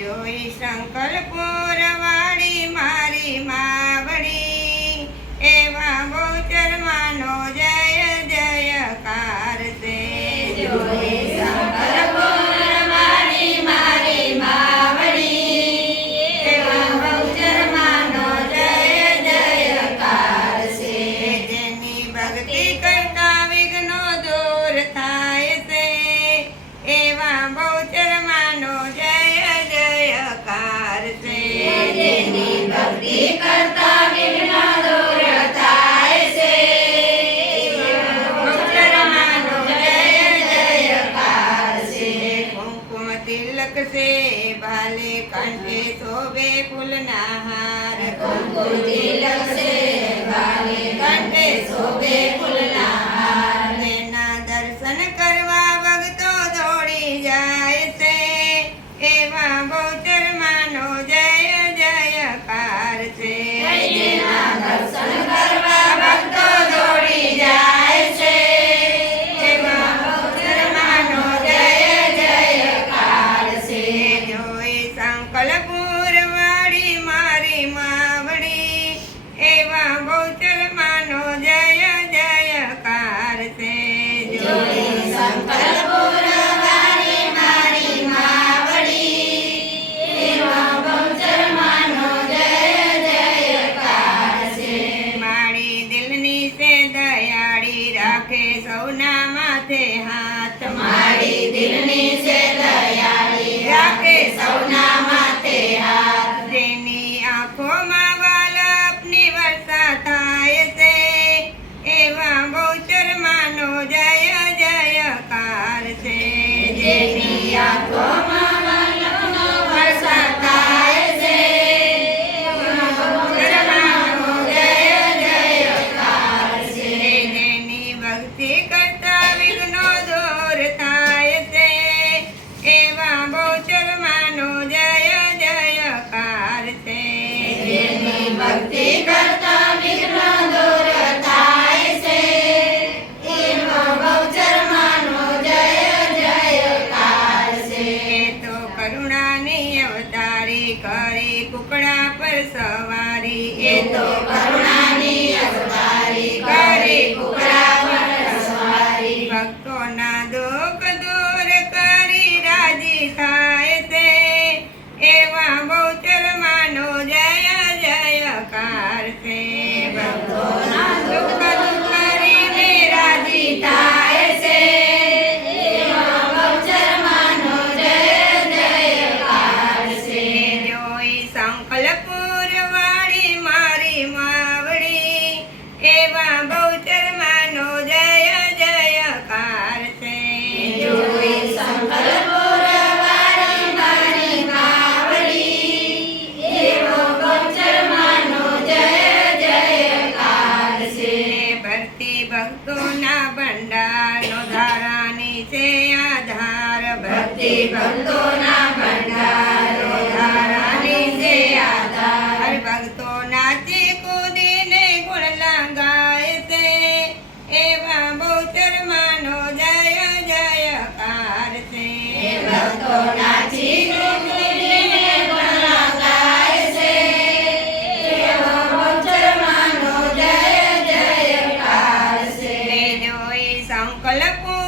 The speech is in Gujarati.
જોઈ સંકલ્પોર વાળી મારી માવડી એવા ગોચરમાંનો જય જયકાર છે. જોઈ કરતા વિઘ્નો દૂર થાય. તેની ભક્તિ કરતા વિઘ્ન દૂર થાય છે. રમાનો જય જયકાર તિલક છે ભાલે કંઠે શોભે ફૂલના હાર. તિલક கட்டாவிருந்தோம் અલપુર વાળી મારી માવડી એવા બહુચરમાં નો જય જયકાર છે. ભક્તોના ભંડાર નો ધારાની છે આધાર. ભક્તિ ભક્તોના Blackmore.